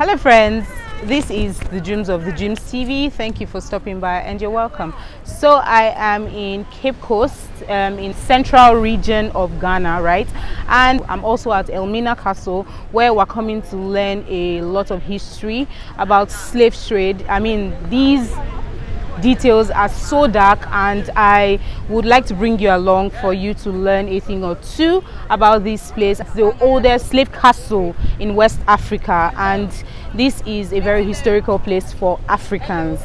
Hello friends, this is the thejumzb. Thank you for stopping by and you're welcome. So I am in Cape Coast, in central region of Ghana, right? And I'm also at Elmina Castle, where we're coming to learn a lot of history about slave trade. I mean, these details are so dark, and I would like to bring you along for you to learn a thing or two about this place. It's the oldest slave castle in West Africa, and this is a very historical place for Africans.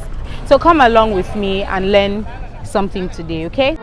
So come along with me and learn something today, okay?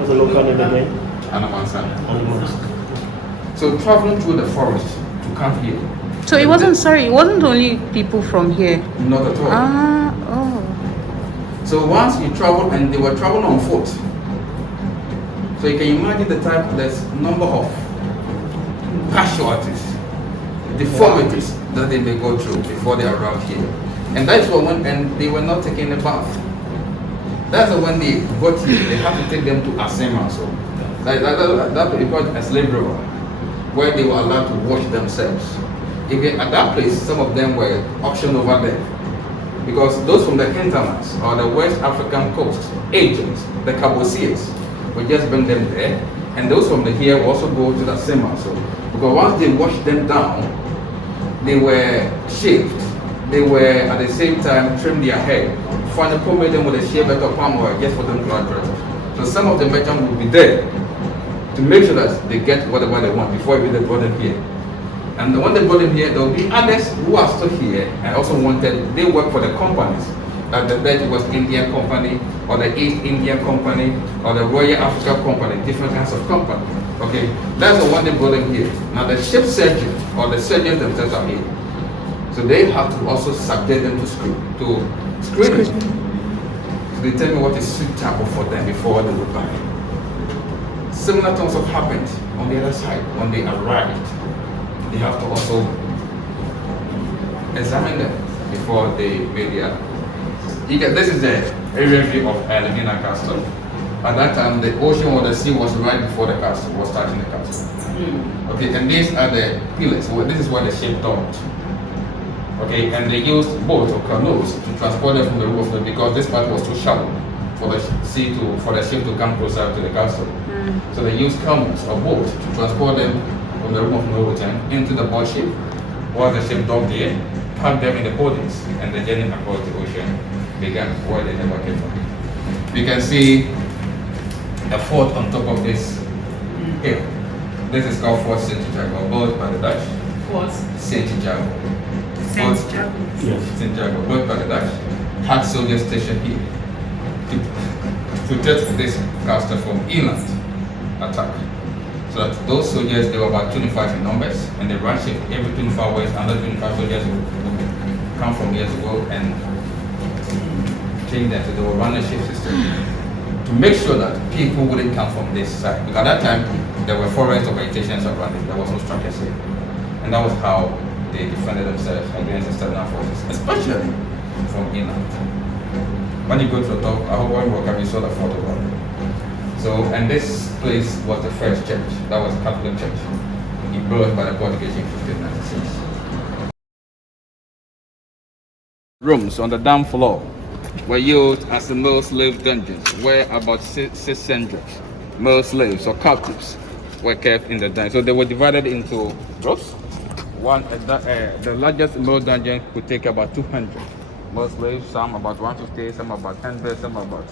The local name again? Anamansa. So traveling through the forest to come here. So it wasn't only people from here. Not at all. So once you travel, and they were traveling on foot. So you can imagine the type, there's number of casualties, deformities that they may go through before they arrive here. And that's when they were not taking a bath. That's when they got here, they have to take them to Asema. So that we call a slave river, where they were allowed to wash themselves. Even at that place, some of them were auctioned over there. Because those from the hinterlands or the West African coast, agents, the cabossiers, would just bring them there. And those from the here will also go to the Asema. So because once they washed them down, they were shaved. They were at the same time trimmed their hair. Finally, made them with a shea butter palm oil just for them to address. So some of the merchants will be there to make sure that they get whatever they want before even they brought them here. And when they brought them here, there will be others who are still here and also wanted, they work for the companies, like the West Indian Company, or the East Indian Company, or the Royal Africa Company, different kinds of companies. Okay, that's the one they brought them here. Now the ship surgeon, or the surgeons themselves are here. So they have to also subject them to screening to determine what is suitable for them before they will buy. Similar things have happened on the other side. When they arrived, they have to also examine them before they made their. This is the area view of Elmina Castle. At that time, the ocean or the sea was right before the castle, was starting the castle. Okay, and these are the pillars. Well, this is what the ship docked. Okay, and they used boats or canoes to transport them from the roof of the, because this part was too shallow for the for the ship to come closer to the castle. So they used canoes or boats to transport them from the room of no return into the boat ship, while the ship docked there, packed them in the holdings, and the journey across the ocean began, where they never came from. You can see a fort on top of this hill. This is called Fort St. Jago, built by the Dutch. Fort St. Jago. St. Jago. Yes. St. Jago, built by the Dutch. Had soldiers stationed here to protect this castle from inland attack. So that those soldiers, they were about 25 in numbers, and they ran ship every 25 hours. Another 25 soldiers would come from here to go and change them. So they were running ship system to make sure that people wouldn't come from this side. Because at that time, there were forests or vegetations around it. There was no structures here. And that was how they defended themselves against external forces, especially from inland. When you go to the top, I hope when you walk up, you saw the fort over there. So, and this place was the first church. That was a Catholic church. It built by the Portuguese in 1596. Rooms on the dam floor were used as the male slave dungeons, where about 600 male slaves or captives were kept in the dungeon. So they were divided into groups. The largest male dungeon could take about 200 male slaves, some about 150, some about 100, some about,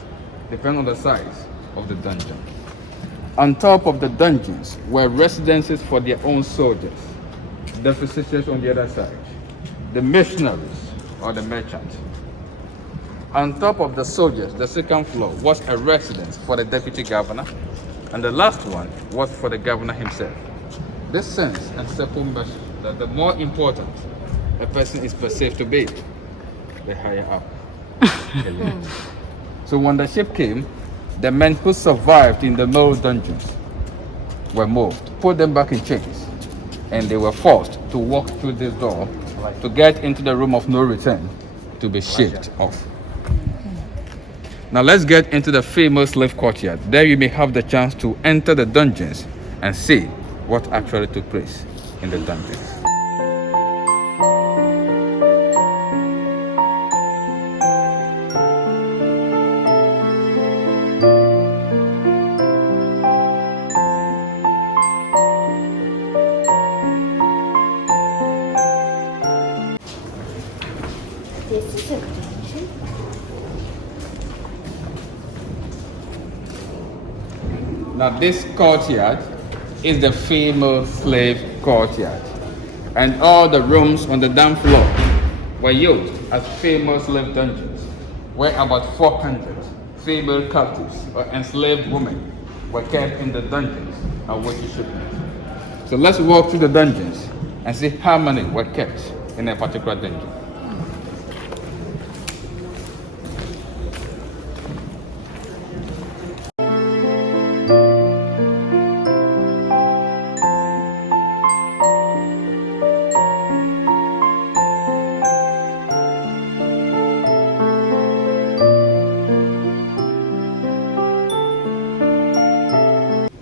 depending on the size of the dungeon. On top of the dungeons were residences for their own soldiers, the physicians on the other side, the missionaries or the merchants. On top of the soldiers, the second floor was a residence for the deputy governor, and the last one was for the governor himself. This sense and simple message that the more important a person is perceived to be, the higher up. So when the ship came, the men who survived in the male dungeons were moved, put them back in chains, and they were forced to walk through this door to get into the room of no return to be shipped off. Now let's get into the famous slave courtyard. There you may have the chance to enter the dungeons and see what actually took place in the dungeons. This is a dungeon. Now this courtyard is the famous slave courtyard, and all the rooms on the dam floor were used as famous slave dungeons, where about 400 female captives or enslaved women were kept in the dungeons awaiting shipment. So let's walk through the dungeons and see how many were kept in a particular dungeon.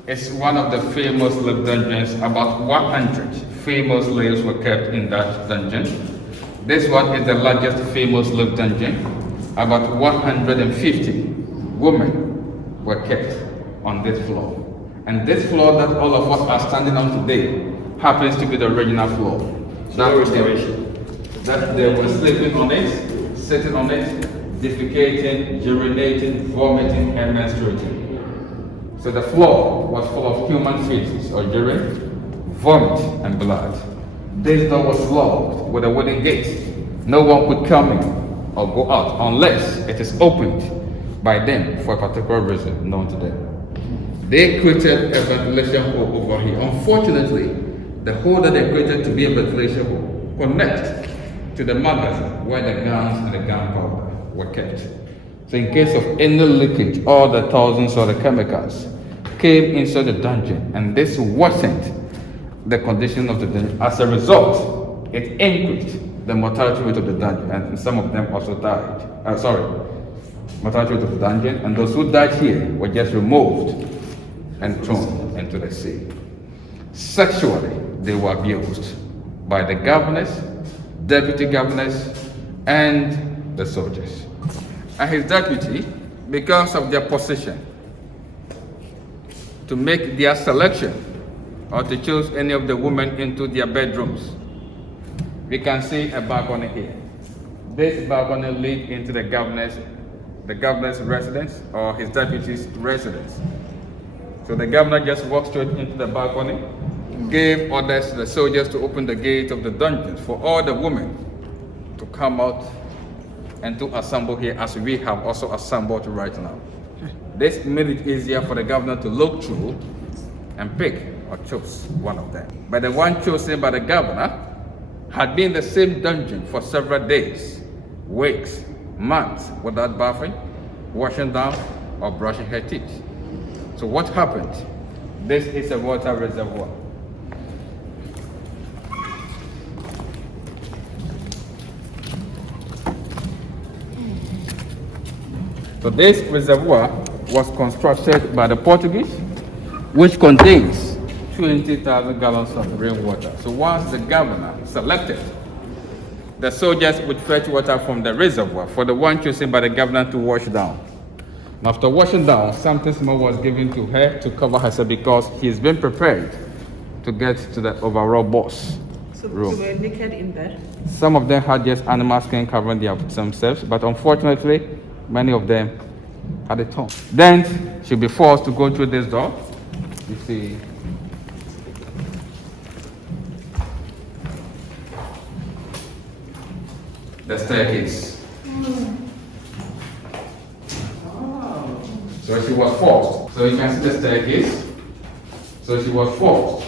It's one of the famous slave dungeons. About 100 famous slaves were kept in that dungeon. This one is the largest famous slave dungeon. About 150 women were kept on this floor. And this floor that all of us are standing on today happens to be the original floor. That they were sleeping on it, sitting on it, defecating, urinating, vomiting, and menstruating. So the floor was full of human feces or urine, vomit, and blood. This door was locked with a wooden gate. No one could come in or go out unless it is opened by them for a particular reason known to them. They created a ventilation hole over here. Unfortunately, the hole that they created to be a ventilation hole connects to the magazine where the guns and the gunpowder were kept. So in case of any leakage, all the thousands of the chemicals came inside the dungeon, and this worsened the condition of the dungeon. As a result, it increased the mortality rate of the dungeon, and some of them also died. mortality of the dungeon, and those who died here were just removed and thrown into the sea. Sexually, they were abused by the governors, deputy governors, and the soldiers. And his deputy, because of their position, to make their selection or to choose any of the women into their bedrooms. We can see a balcony here. This balcony leads into the governor's residence or his deputy's residence. So the governor just walked straight into the balcony, gave orders to the soldiers to open the gate of the dungeons for all the women to come out and to assemble here as we have also assembled right now. This made it easier for the governor to look through and pick or choose one of them. But the one chosen by the governor had been in the same dungeon for several days, weeks, months without bathing, washing down, or brushing her teeth. So what happened? This is a water reservoir. So this reservoir was constructed by the Portuguese, which contains 20,000 gallons of rainwater. So once the governor selected, the soldiers would fetch water from the reservoir for the one chosen by the governor to wash down. And after washing down, something small was given to her to cover herself because he's been prepared to get to the overall boss room. So they were naked in bed? Some of them had just animal skin covering themselves, but unfortunately, many of them had it torn. Then she'll be forced to go through this door. You see, the staircase. So she was forced. So you can see the staircase. So she was forced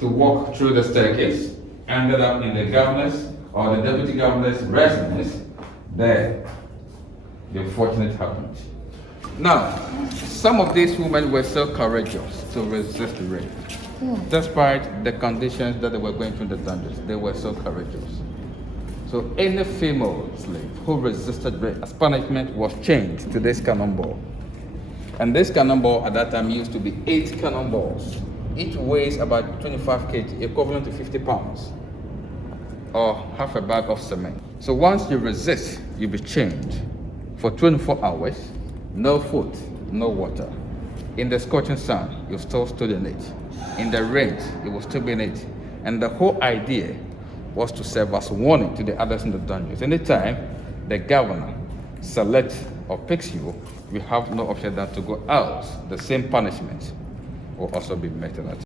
to walk through the staircase, ended up in the governor's or the deputy governor's residence. There, the unfortunate happened. Now, some of these women were so courageous to resist rape. Despite the conditions that they were going through in the dungeons, they were so courageous. So any female slave who resisted rape as punishment was chained to this cannonball. And this cannonball at that time used to be 8 cannonballs. Each weighs about 25 kg, equivalent to 50 pounds, or half a bag of cement. So once you resist, you'll be chained for 24 hours, no food, no water. In the scorching sun, you still stood in it. In the rain, you will still be in it. And the whole idea was to serve as warning to the others in the dungeons. Anytime the governor selects or picks you, you have no option than to go out. The same punishment will also be meted at.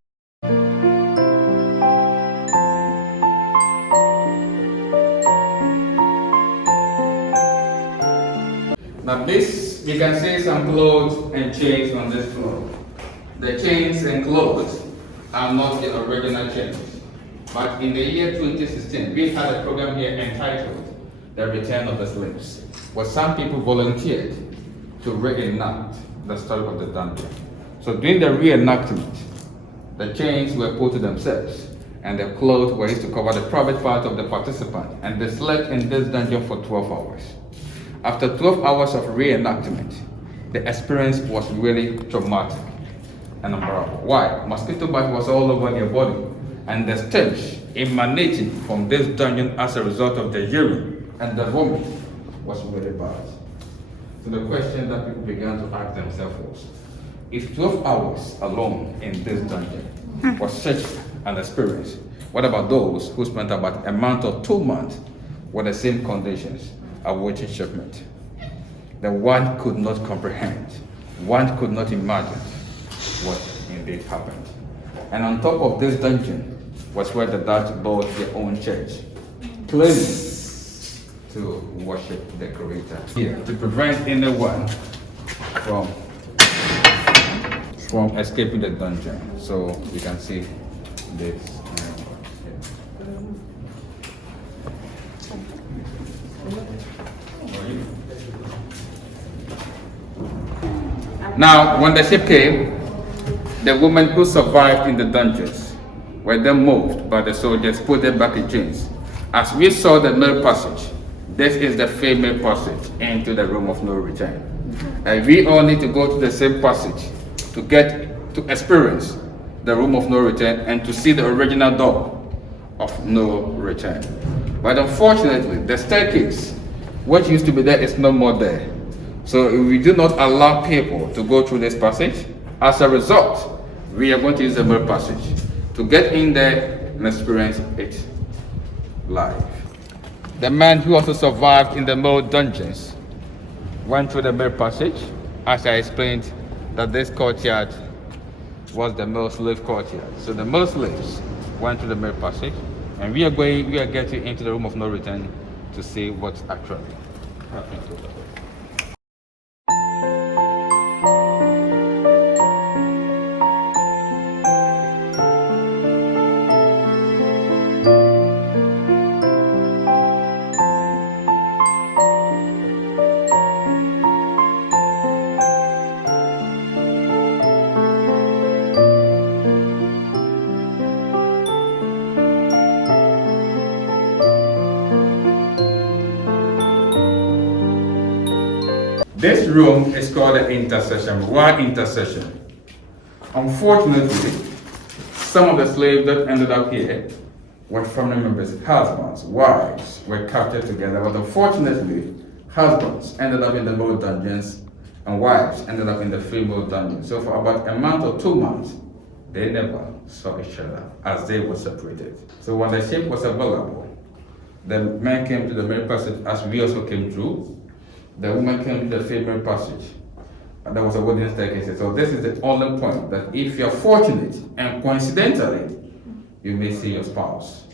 Now this, you can see some clothes and chains on this floor. The chains and clothes are not the original chains. But in the year 2016, we had a program here entitled The Return of the Slaves, where some people volunteered to reenact the story of the dungeon. So during the reenactment, the chains were put to themselves, and the clothes were used to cover the private part of the participant, and they slept in this dungeon for 12 hours. After 12 hours of reenactment, the experience was really traumatic and unbearable. Why? Mosquito bite was all over their body, and the stench emanating from this dungeon as a result of the urine and the vomit was really bad. So the question that people began to ask themselves was, if 12 hours alone in this dungeon was such an experience, what about those who spent about a month or 2 months with the same conditions awaiting shipment? That one could not comprehend, one could not imagine what indeed happened. And on top of this dungeon was where the Dutch built their own church, claiming to worship the Creator here to prevent anyone from escaping the dungeon. So you can see this. Now, when the ship came, the women who survived in the dungeons were then moved by the soldiers, put them back in chains. As we saw the male passage, This is the female passage into the room of no return. And we all need to go to the same passage to get to experience the room of no return and to see the original door of no return. But unfortunately, the staircase, what used to be there, is no more there. So if we do not allow people to go through this passage, as a result, we are going to use the male passage to get in there and experience it live. The man who also survived in the male dungeons went through the male passage, as I explained that this courtyard was the male slave courtyard. So the male slaves went through the male passage, and we are getting into the room of no return to see what's actually happening to them. This room is called the intercession. Why intercession? Unfortunately, some of the slaves that ended up here were family members, husbands, wives were captured together. But unfortunately, husbands ended up in the male dungeons and wives ended up in the female dungeons. So for about a month or 2 months, they never saw each other as they were separated. So when the ship was available, the men came to the male passage as we also came through. The woman came to the female passage, and there was a wooden staircase. So this is the only point that if you're fortunate and coincidentally, you may see your spouse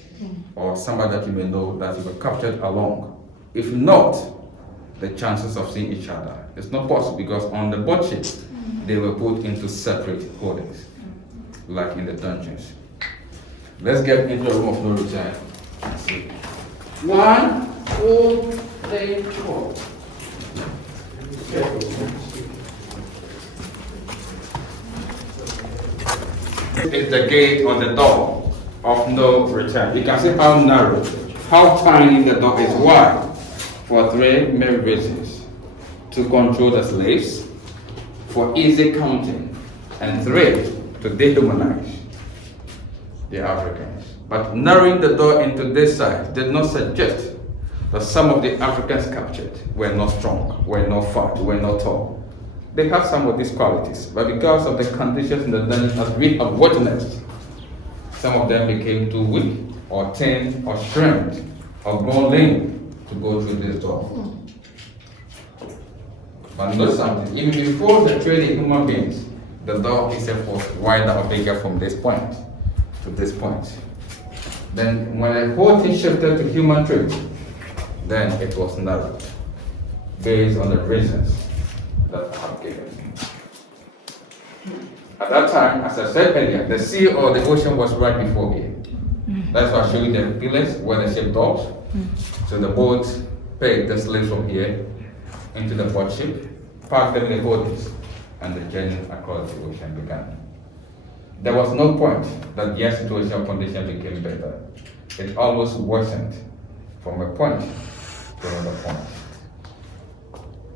or somebody that you may know that you were captured along. If not, the chances of seeing each other is not possible because on the boat ship, they were put into separate holdings, like in the dungeons. Let's get into the room of no return and see. 1, 2, 3, 4. It's the gate or the door of no return. You can see how narrow, how tiny the door is. Why? For 3 main reasons. To control the slaves, for easy counting, and 3, to dehumanize the Africans. But narrowing the door into this side did not suggest that some of the Africans captured were not strong, were not fat, were not tall. They had some of these qualities, but because of the conditions in the dungeon, as we have witnessed, some of them became too weak, or thin, or shrinked, or grown lame to go through this door. But note something, even before the trade in human beings, the door itself was wider or bigger from this point to this point. Then when the whole thing shifted to human trade, then it was narrowed based on the reasons that I have given. At that time, as I said earlier, the sea or the ocean was right before here. That's why I showed you the pillars where the ship docks. So the boat paid the slaves from here into the port ship, parked them in the boats, and the journey across the ocean began. There was no point that the situation condition became better. It almost worsened from a point to another point.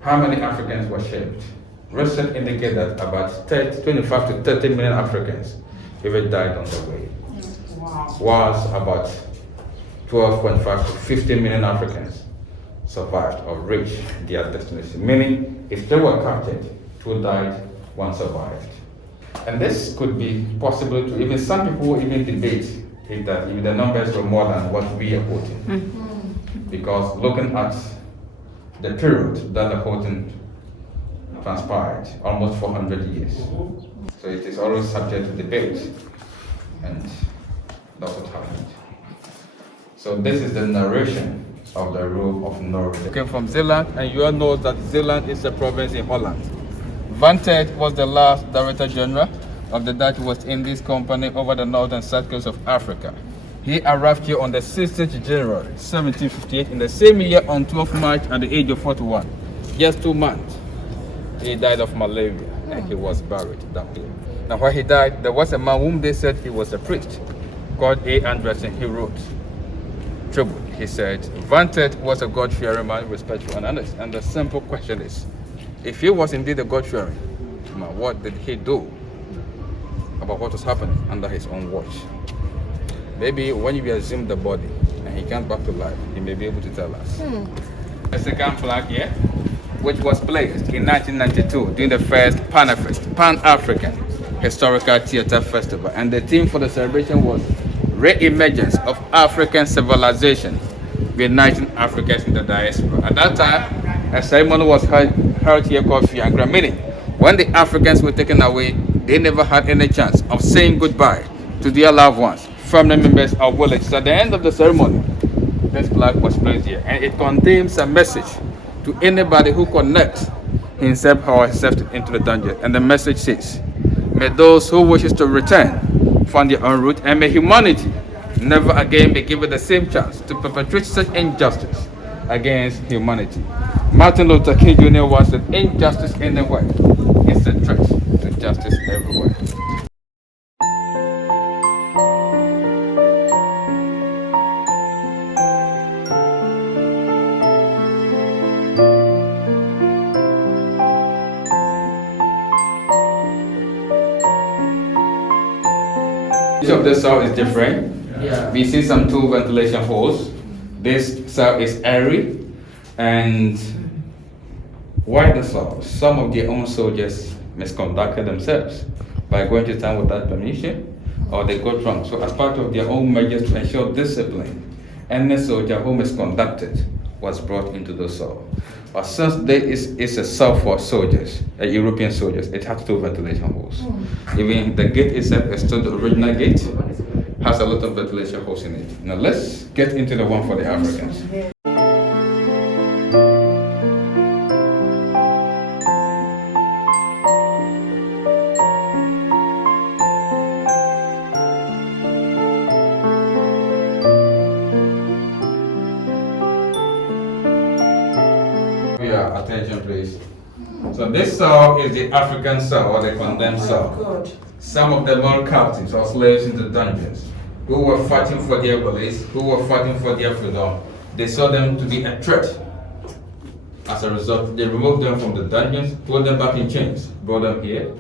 How many Africans were shaped? Research indicated that about 25 to 30 million Africans even died on the way. Wow. Whilst about 12.5 to 15 million Africans survived or reached their destination. Meaning, if they were captured, 2 died, 1 survived. And this could be possible to even some people even debate if that even the numbers were more than what we are quoting. Because looking at the period that the whole thing transpired, almost 400 years. So it is always subject to debate, and that's what happened. So this is the narration of the rule of Norway. Came from Zeeland, and you all know that Zeeland is a province in Holland. Van Tet was the last Director General of the Dutch West Indies Company over the north and south coast of Africa. He arrived here on the 16th January 1758 in the same year on 12th March at the age of 41. Just 2 months. He died of malaria and he was buried down here. Now when he died, there was a man whom they said he was a priest called A. Anderson. He wrote tribute he said, Vanted was a God-fearing man, respectful and honest. And the simple question is, if he was indeed a God-fearing man, what did he do about what was happening under his own watch? Maybe when you assume the body and he comes back to life, he may be able to tell us. The second flag here, which was placed in 1992 during the first Pan-African Historical Theatre Festival. And the theme for the celebration was Re-Emergence of African Civilization, Uniting Africans in the Diaspora. At that time, a ceremony was held here called Fiangra, meaning when the Africans were taken away, they never had any chance of saying goodbye to their loved ones, family members or villages. At the end of the ceremony, this flag was placed here, and it contains a message to anybody who connects himself or herself into the dungeon. And the message says, may those who wishes to return find their own route, and may humanity never again be given the same chance to perpetrate such injustice against humanity. Martin Luther King Jr. once said, injustice anywhere is a threat to justice everywhere. Each of the cell is different. We see some two ventilation holes. This cell is airy. And why the cell? Some of their own soldiers misconducted themselves by going to town without permission, or they got drunk. So as part of their own measures to ensure discipline, any soldier who misconducted was brought into the cell. But since there is a cell for soldiers, European soldiers, it has two ventilation holes. Even the gate itself is still the original gate, has a lot of ventilation holes in it. Now let's get into the one for the Africans. Attention please. So this cell is the African cell, or the condemned cell. Some of them were captives or slaves in the dungeons who were fighting for their beliefs, who were fighting for their freedom. They saw them to be a threat. As a result, they removed them from the dungeons, put them back in chains, brought them here,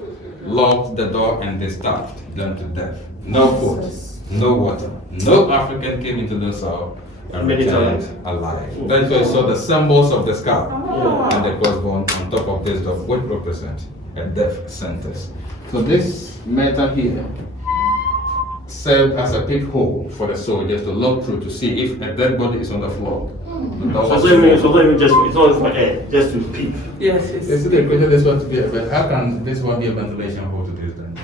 locked the door, and they starved them to death. No food, no water. No African came into the cell and returned alive. That's why I saw the symbols of the skull and the crossbone on top of this dog, which represent a death sentence. So this metal here served as a peephole for the soldiers to look through to see if a dead body is on the floor. So it's not even just, it's not for air, just to peep. Yes, it's they created this one to be, but how can this one be a ventilation hole to this then?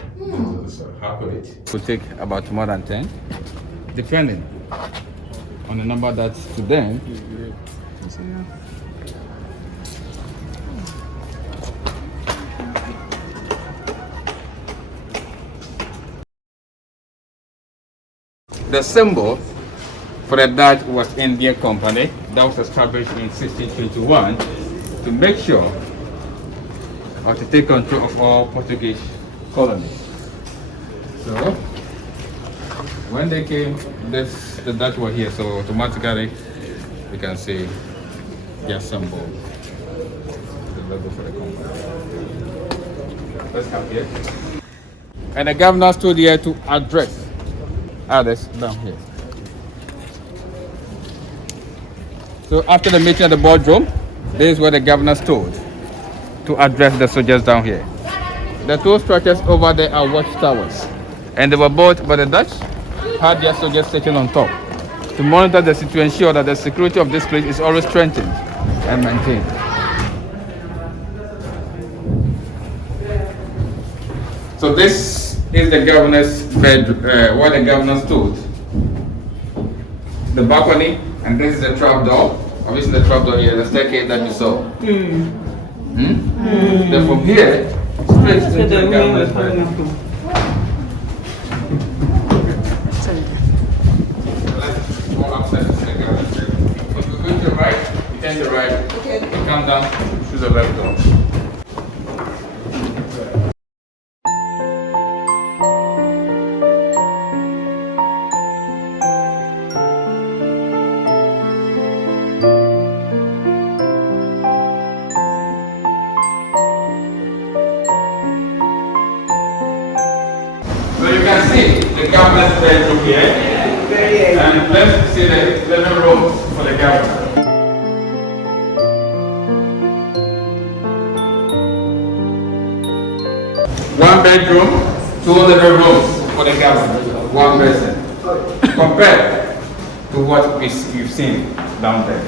How could it? It would take about more than 10, depending on the number that's to them. The symbol for the Dutch was India Company that was established in 1621 to make sure or to take control of all Portuguese colonies. So when they came, the Dutch were here, so automatically we can see their symbol, the logo for the company. Let's come here. And the governor stood here to address others down here. So after the meeting at the boardroom, this is where the governor stood to address the soldiers down here. The two structures over there are watchtowers, and they were built by the Dutch, had their soldiers sitting on top to monitor the situation, to ensure that the security of this place is always strengthened and maintained. So this is the governor's bed, where the governor stood. The balcony, and this is the trap door. Obviously the trap door here, the staircase that you saw. Then from here, straight into the governor's bed. Right, you turn the right, okay. You come down through the left door. the government's bedroom here. And let's see the living rooms for the governor. One bedroom, two living rooms for the governor. One person. Compared to what you've seen down there.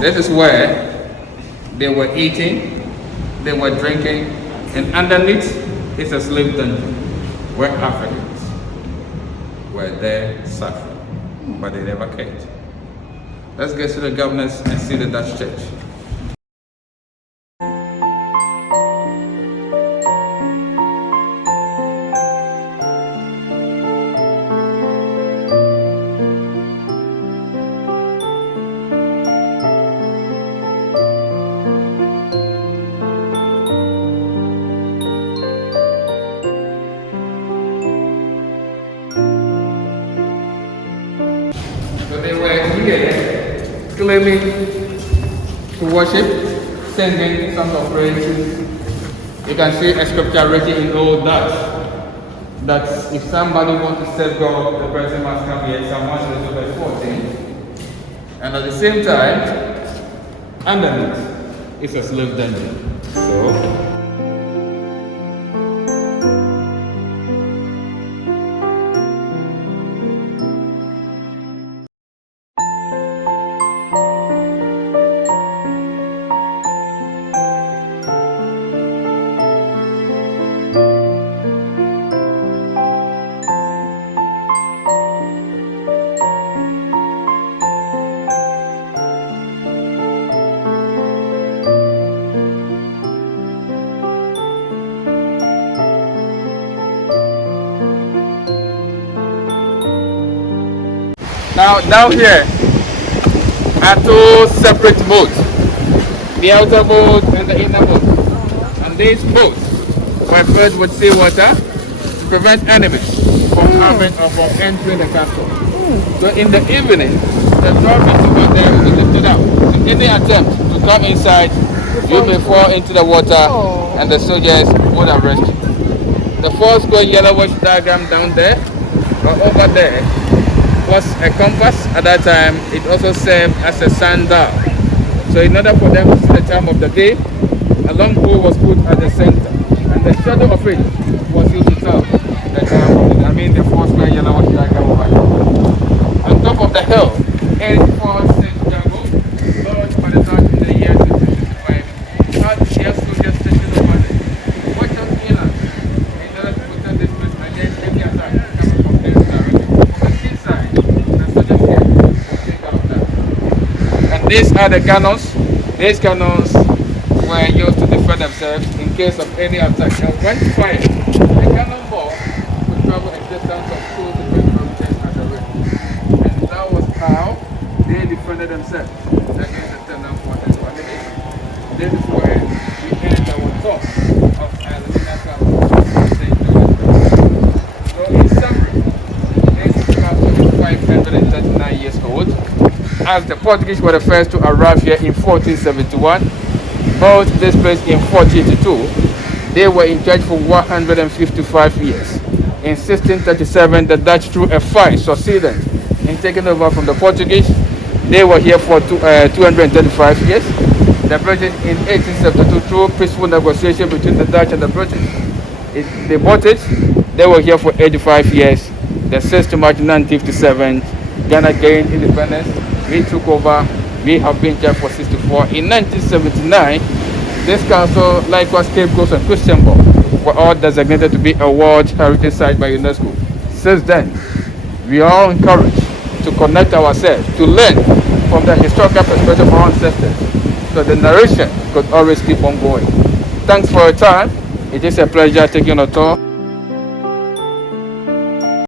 This is where they were eating, they were drinking, and underneath is a slave dungeon where Africans were there suffering, but they never cared. Let's get to the governors and see the Dutch church. So they were here claiming to worship, singing songs of praise. You can see a scripture written in Old Dutch that if somebody wants to serve God, the person must come here. Psalm 1 verse 14. And at the same time, underneath is a slave dungeon. So now down here are two separate boats, the outer boat and the inner boat. And these boats were filled with seawater to prevent enemies from coming or from entering the castle. So in the evening, the drawbridge over there will be lifted up. So any attempt to come inside, you may fall into the water and the soldiers would arrest you. The 4 square yellowish diagram down there or over there was a compass at that time. It also served as a sundial. So in order for them to see the time of the day, a long pole was put at the center, and the shadow of it was used to tell the time of the day. I mean the 4 square yellowish diagram over here. On top of the hill, 846 jungle, launched by the Dutch in the year 1665, had their soldiers stationed over there, watch out inland, in order to protect this place against any attack coming from this direction. And these are the cannons. These cannons were used to defend themselves in case of any attack. And when fired, the cannonball would travel a distance of 2 different kilometers at a rate. And that was how they defended themselves against the tender forces of enemies. This is where we end our talk of Elmina Castle. So in summary, this castle is 539 years old. As the Portuguese were the first to arrive here in 1471, bought this place in 1482. They were in charge for 155 years. In 1637, the Dutch through a fight succeeded in taking over from the Portuguese. They were here for 235 years. The British in 1872 through peaceful negotiation between the Dutch and the British. They bought it. They were here for 85 years. The 6th of March 1957, Ghana gained independence. We took over. We have been here for 64. In 1979, this council, likewise Cape Coast and Christianborg, were all designated to be a World Heritage Site by UNESCO. Since then, we are all encouraged to connect ourselves, to learn from the historical perspective of our ancestors, so the narration could always keep on going. Thanks for your time. It is a pleasure taking a tour.